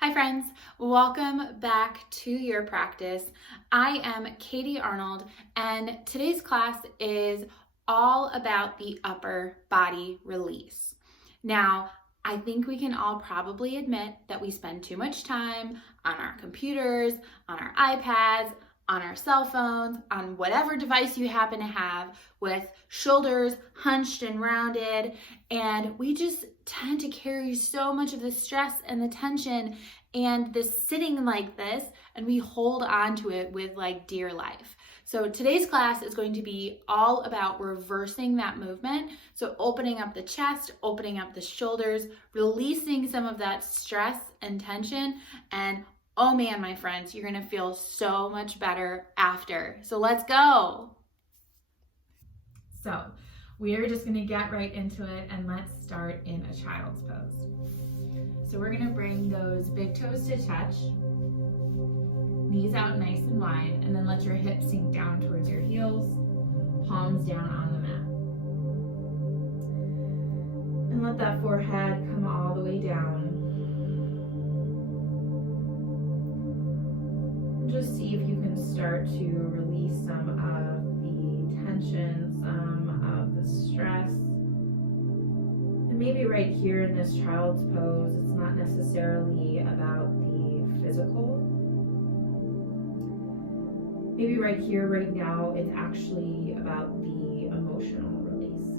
Hi friends, welcome back to your practice. I am Katie Arnold and today's class is all about the upper body release. Now, I think we can all probably admit that we spend too much time on our computers, on our iPads, on our cell phones, on whatever device you happen to have with shoulders hunched and rounded, and we just tend to carry so much of the stress and the tension and this sitting like this, and we hold on to it with like dear life. So today's class is going to be all about reversing that movement. So opening up the chest, opening up the shoulders, releasing some of that stress and tension, and oh man, my friends, you're gonna feel so much better after. So let's go. So we are just gonna get right into it, and let's start in a child's pose. So we're gonna bring those big toes to touch, knees out nice and wide, and then let your hips sink down towards your heels, palms down on the mat. And let that forehead come all the way down. And just see if you can start to release some of the tension, some of the stress. And maybe right here in this child's pose, it's not necessarily about the physical. Maybe right here, right now, it's actually about the emotional release.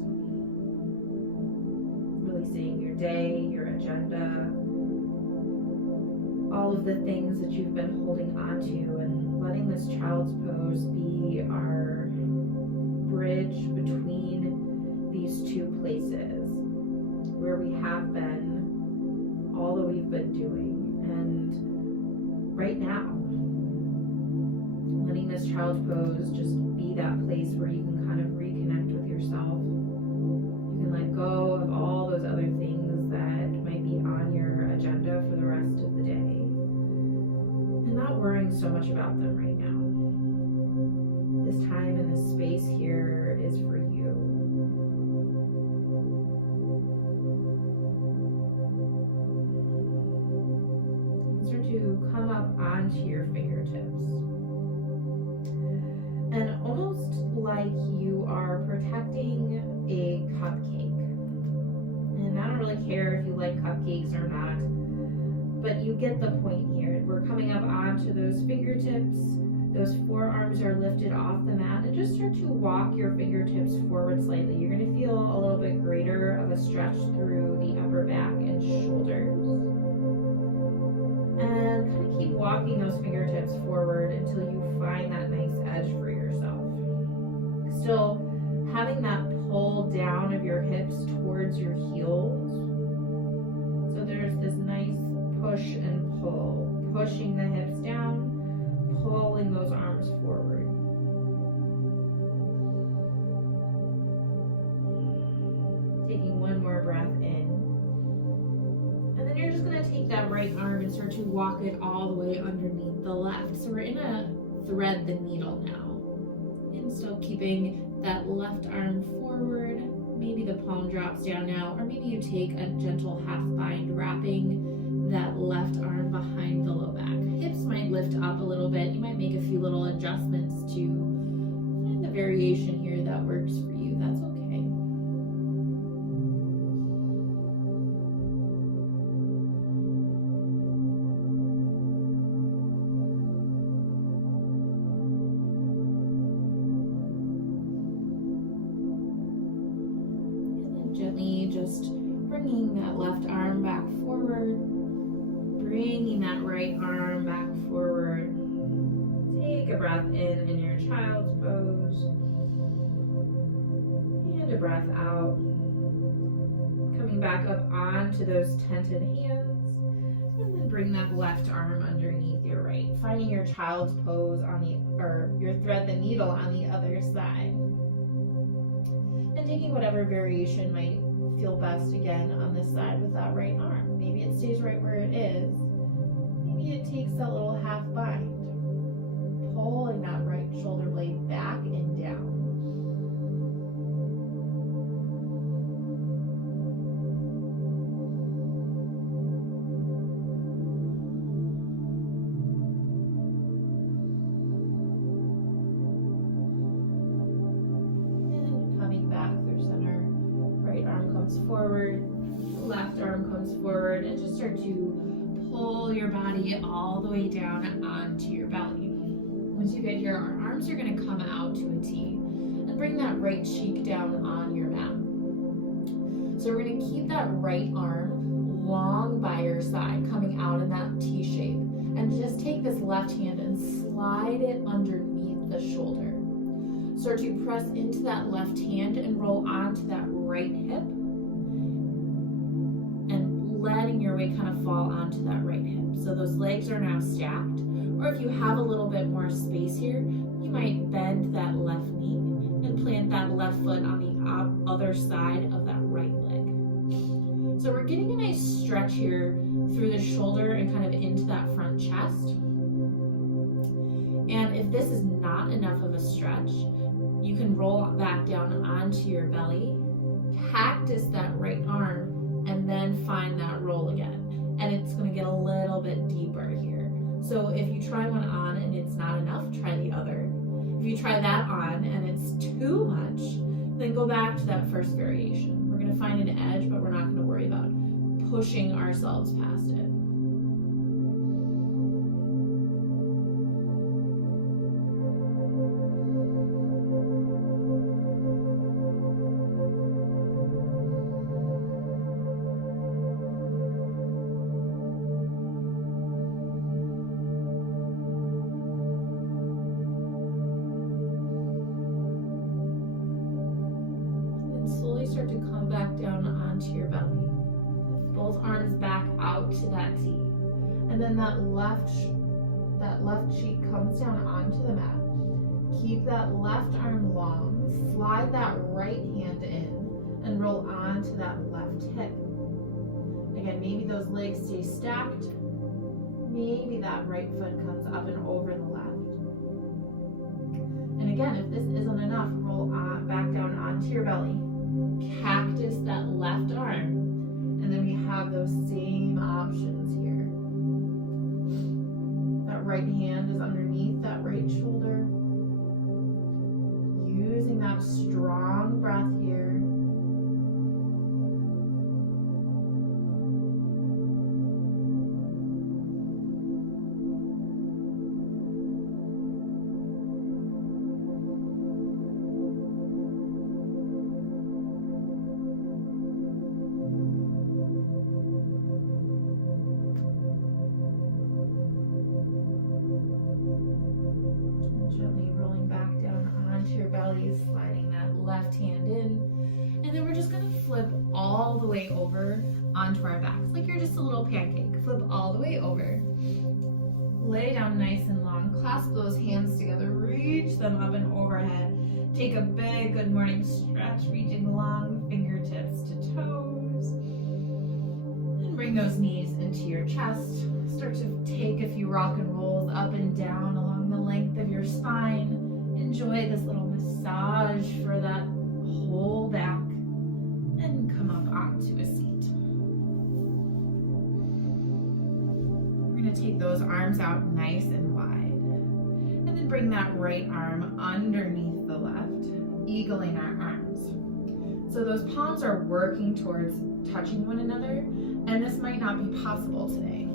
Releasing your day, your agenda, all of the things that you've been holding on to, and letting this child's pose be our bridge between these two places where we have been, all that we've been doing, and right now. Letting this child's pose just be that place where you can kind of reconnect with yourself. You can let go of all those other things that might be on your agenda for the rest of the day, and not worrying so much about them right now. This time and this space here is for you. Start to come up onto your fingertips. And almost like you are protecting a cupcake. And I don't really care if you like cupcakes or not, but you get the point here. We're coming up onto those fingertips. Those forearms are lifted off the mat, and just start to walk your fingertips forward slightly. You're going to feel a little bit greater of a stretch through the upper back and shoulders. And kind of keep walking those fingertips forward until you find that nice edge for yourself. Still having that pull down of your hips towards your heels. So there's this nice push and pull, pushing the hips down, pulling those arms forward. Taking one more breath in. And then you're just going to take that right arm and start to walk it all the way underneath the left. So we're in a thread the needle now. And still keeping that left arm forward. Maybe the palm drops down now, or maybe you take a gentle half bind, wrapping that left arm behind the low back. Hips might lift up a little bit. You might make a few little adjustments to find the variation here that works for you. That's okay. Gently just bringing that left arm back forward, bringing that right arm back forward. Take a breath in your child's pose, and a breath out. Coming back up onto those tented hands, and then bring that left arm underneath your right. Finding your child's pose or your thread the needle on the other side. And taking whatever variation might feel best again on this side with that right arm. Maybe it stays right where it is. Maybe it takes that little half bind, pulling that right shoulder blade back and down. comes forward, and just start to pull your body all the way down onto your belly. Once you get here, our arms are going to come out to a T, and bring that right cheek down on your mat. So we're going to keep that right arm long by your side, coming out in that T shape. And just take this left hand and slide it underneath the shoulder. Start to press into that left hand and roll onto that right hip. And letting your weight kind of fall onto that right hip. So those legs are now stacked. Or if you have a little bit more space here, you might bend that left knee and plant that left foot on the other side of that right leg. So we're getting a nice stretch here through the shoulder and kind of into that front chest. And if this is not enough of a stretch, you can roll back down onto your belly, cactus that right arm, and then find that roll again. And it's going to get a little bit deeper here. So if you try one on and it's not enough, try the other. If you try that on and it's too much, then go back to that first variation. We're going to find an edge, but we're not going to worry about pushing ourselves past it. Start to come back down onto your belly. Both arms back out to that T. And then that left cheek comes down onto the mat. Keep that left arm long. Slide that right hand in and roll onto that left hip. Again, maybe those legs stay stacked. Maybe that right foot comes up and over the left. And again, if this isn't enough, roll back down onto your belly. Cactus that left arm, and then we have those same options here. That right hand is underneath that right shoulder. Using that strong breath here. Gently rolling back down onto your belly, sliding that left hand in. And then we're just going to flip all the way over onto our backs, like you're just a little pancake. Flip all the way over. Lay down nice and long. Clasp those hands together. Reach them up and overhead. Take a big good morning stretch, reaching long fingertips to toes. And bring those knees into your chest. Start to take a few rock and rolls up and down along the length of your spine. Enjoy this little massage for that whole back, and come up onto a seat. We're going to take those arms out nice and wide, and then bring that right arm underneath the left, eagling our arms. So those palms are working towards touching one another, and this might not be possible today.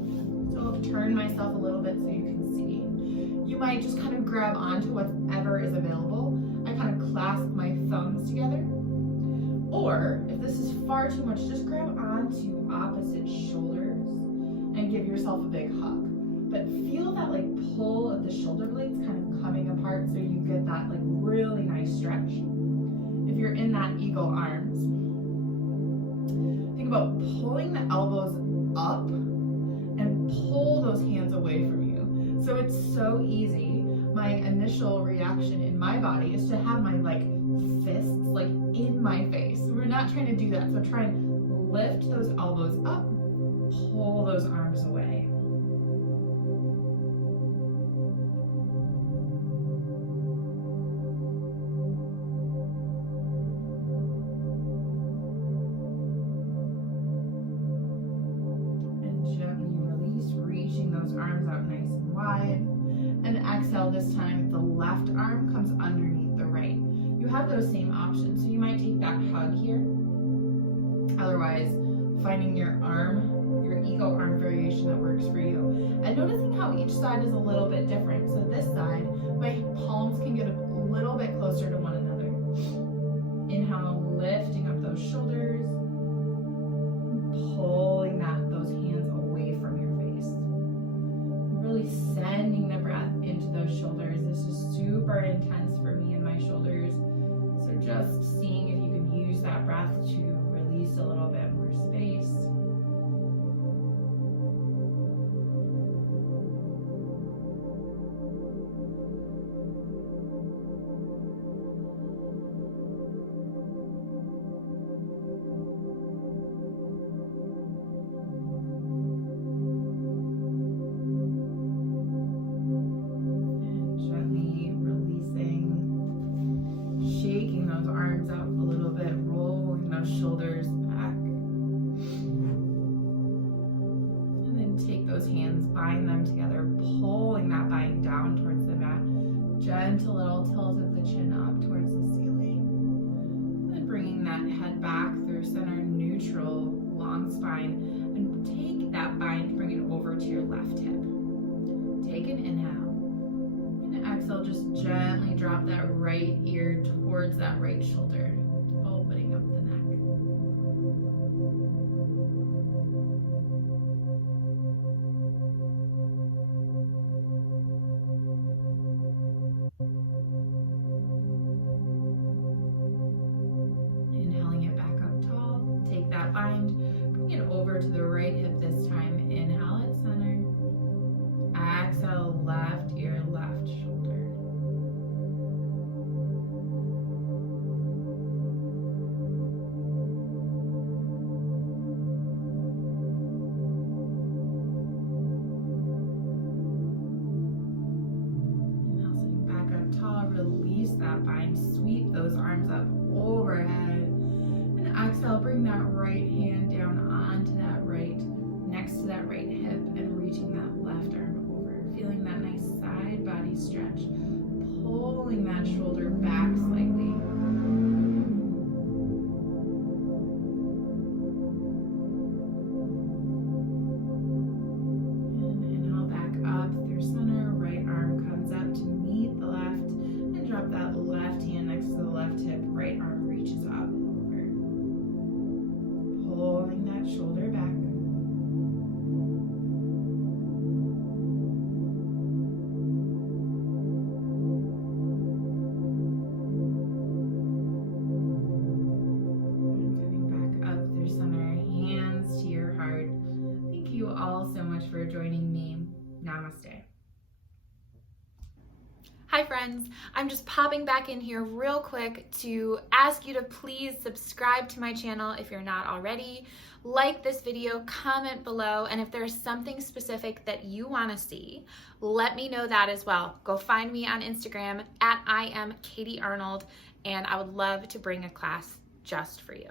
So I'll turn myself a little bit so you can see. You might just kind of grab onto whatever is available. I kind of clasp my thumbs together. Or if this is far too much, just grab onto opposite shoulders and give yourself a big hug. But feel that like pull of the shoulder blades kind of coming apart so you get that like really nice stretch. If you're in that eagle arms, think about pulling the elbows up and pull those hands away from you. So it's so easy. My initial reaction in my body is to have my like fists like in my face. We're not trying to do that. So try and lift those elbows up, pull those arms away. Arms out nice and wide, and exhale. This time the left arm comes underneath the right. You have those same options, so you might take that hug here. Otherwise, finding your ego arm variation that works for you. And noticing how each side is a little bit different. So this side, my palms can get a little bit closer to one another. Inhale, lifting up those shoulders, pulling those hands away from your face. Really sending the breath into those shoulders. This is super intense for me and my shoulders. So just seeing if you can use that breath to release a little bit more space. Shaking those arms up a little bit, rolling those shoulders back. And then take those hands, bind them together, pulling that bind down towards the mat. Gentle little tilt of the chin up towards the ceiling. And then bringing that head back through center neutral, long spine. And take that bind, bring it over to your left hip. Take an inhale. Exhale, just gently drop that right ear towards that right shoulder, opening up the neck. Inhaling it back up tall, take that bind, bring it over to the right hip this time. Inhale at center. Exhale, left ear, left shoulder. Release that bind, sweep those arms up overhead, and exhale, bring that right hand down onto that right, next to that right hip, and reaching that left arm over, feeling that nice side body stretch, pulling that shoulder back slightly. And inhale back up through center, right arm comes up to meet the left. Drop that left hand next to the left hip, right arm reaches up over. Pulling that shoulder back. And coming back up through center, hands to your heart. Thank you all so much for joining me. Namaste. Hi friends, I'm just popping back in here real quick to ask you to please subscribe to my channel if you're not already, like this video, comment below, and if there's something specific that you want to see, let me know that as well. Go find me on Instagram at I am Katie Arnold, and I would love to bring a class just for you.